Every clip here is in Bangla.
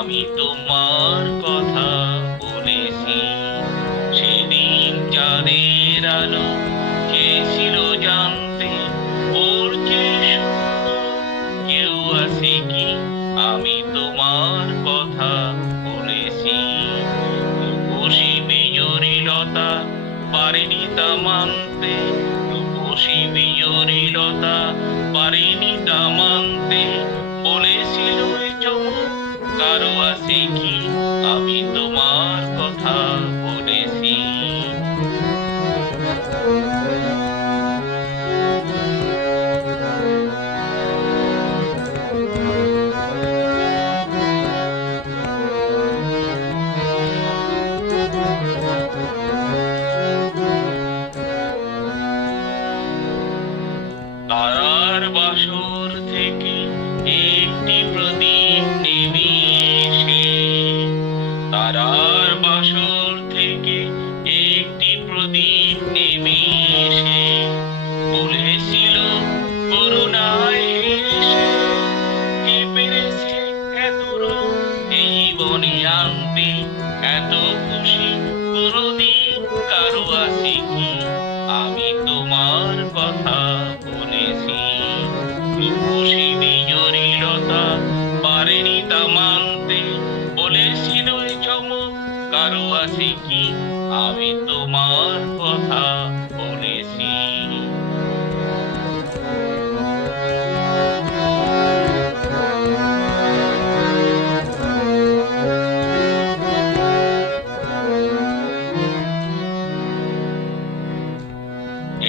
আমি তোমার কথা বলেছি। সেদিন চাঁদের আলো চেয়েছিল জানতে ওর যে সুন্দর কেউ আছে কি। আমি তোমার কথা বলেছি। রূপসী বিজয়ী লতা পারেনি তা মানতে, রূপসী বিজয়ী লতা পারেনি তা মানতে। বলেছিল এ চমক কারো আছে কি। আমি তোমার কথা বলেছি। তারার বাসর থেকে একটি প্রদীপ নেমে এসে, তারার বাসর থেকে একটি প্রদীপ নেমে এসে বলেছিল করুণায় হেসে, কে পেরেছে এত রূপ এই বনে আনতে। এত খুশি কোনদিন কারো আছে কি। আমি তোমার কথা বলেছি। রূপসী বিজয়ী লতা পারেনি তা মানতে। বলেছিল এ চমক কারো আছে কি। আমি তোমার কথা বলেছি।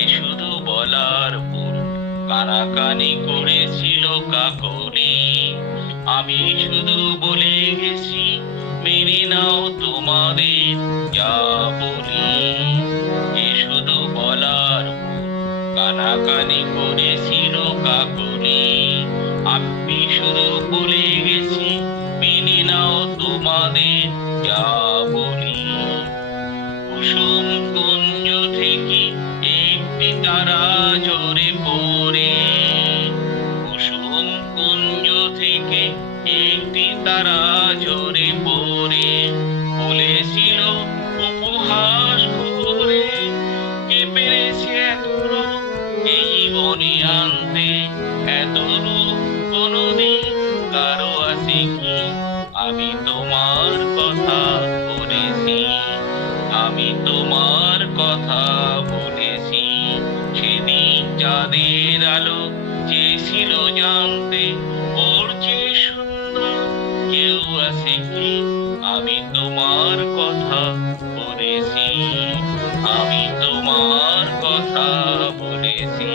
এ শুধু বলার ভুল, কানাকানি করেছিল কাকলি। আমি শুধু বলে গেছি মেনে নাও তোমাদের যা বলি। এ শুধু বলার ভুল, কানাকানি করেছিল কাকলি। আমি শুধু বলে গেছি মেনে নাও তোমাদের যা বলি। কুসুম কুঞ্জ থেকে একটি তারা ঝরে পড়ে, কুসুম কুঞ্জ থেকে একটি তারা ঝরে পড়ে বলেছিল উপহাস করে, কে পেরেছে এত রূপ এই বনে আনতে। এত রূপ কোনদিন কারো আছে কি। আমি তোমার কথা বলেছি। আমি তোমার কথা বলেছি। সেদিন চাঁদের আলো চেয়েছিল জানতে ওর যে সুন্দর কেউ আছে কি। আমি তোমার কথা বলেছি। আমি তোমার কথা বলেছি।